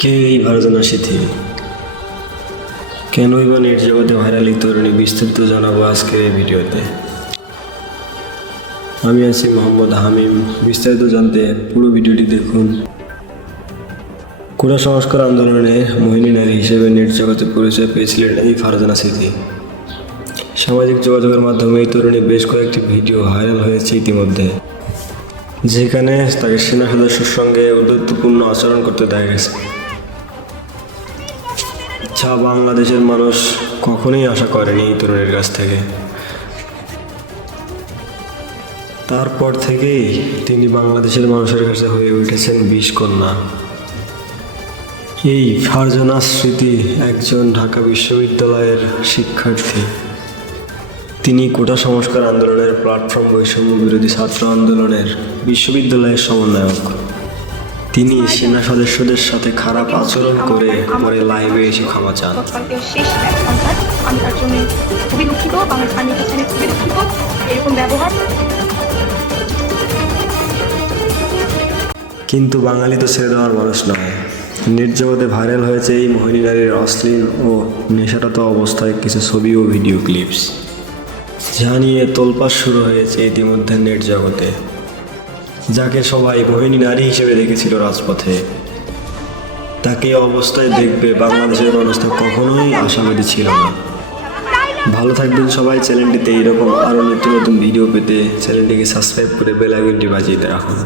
কে এই ফারজানা সিথি? কেনই বা নেট জগতে ভাইরাল এই তরুণী? বিস্তারিত জানাবো আজকের এই ভিডিওতে। আমি আছি মোহাম্মদ হামিম। বিস্তারিত জানতে পুরো ভিডিওটি দেখুন। কোটা সংস্কার আন্দোলনে মোহিনী নারী হিসেবে নেট জগতে পরিচয় পেয়েছিলেন এই ফারজানা সিথি। সামাজিক যোগাযোগের মাধ্যমে এই তরুণী বেশ কয়েকটি ভিডিও ভাইরাল হয়েছে ইতিমধ্যে, যেখানে তাকে সেনা সদস্যের সঙ্গে উদ্ধত্যপূর্ণ আচরণ করতে দেখা গেছে, যা বাংলাদেশের মানুষ কখনোই আশা করেনি এই তরুণীর কাছ থেকে। তারপর থেকেই তিনি বাংলাদেশের মানুষের কাছে হয়ে উঠেছেন বিষকন্যা। এই ফারজানা সিথি একজন ঢাকা বিশ্ববিদ্যালয়ের শিক্ষার্থী। তিনি কোটা সংস্কার আন্দোলনের প্ল্যাটফর্ম বৈষম্য বিরোধী ছাত্র আন্দোলনের বিশ্ববিদ্যালয়ের সমন্বয়ক। তিনি সেনা সদস্যদের সাথে খারাপ আচরণ করে পরে লাইভে এসে ক্ষমা চান। আমি তার জন্য খুবই দুঃখিত, বাংলাদেশ আর্মির কাছে আমি খুবই দুঃখিত এরকম ব্যবহার। কিন্তু বাঙালি তো ছেড়ে দেওয়ার মানুষ নয়। নেট জগতে ভাইরাল হয়েছে এই মোহিনী নারীর অশ্লীল ও নেশারত অবস্থায় কিছু ছবি ও ভিডিও ক্লিপস, যা নিয়ে তোলপাড় শুরু হয়েছে ইতিমধ্যে নেট জগতে। যাকে সবাই মোহিনী নারী হিসেবে দেখেছিল রাজপথে, তাকে অবস্থায় দেখবে বাংলাদেশের মানুষ তো কখনোই আশাবাদী ছিল না। ভালো থাকবেন সবাই। চ্যানেলটিতে এইরকম আরও নতুন নতুন ভিডিও পেতে চ্যানেলটিকে সাবস্ক্রাইব করে বেল আইকনটি বাজিয়ে রাখুন।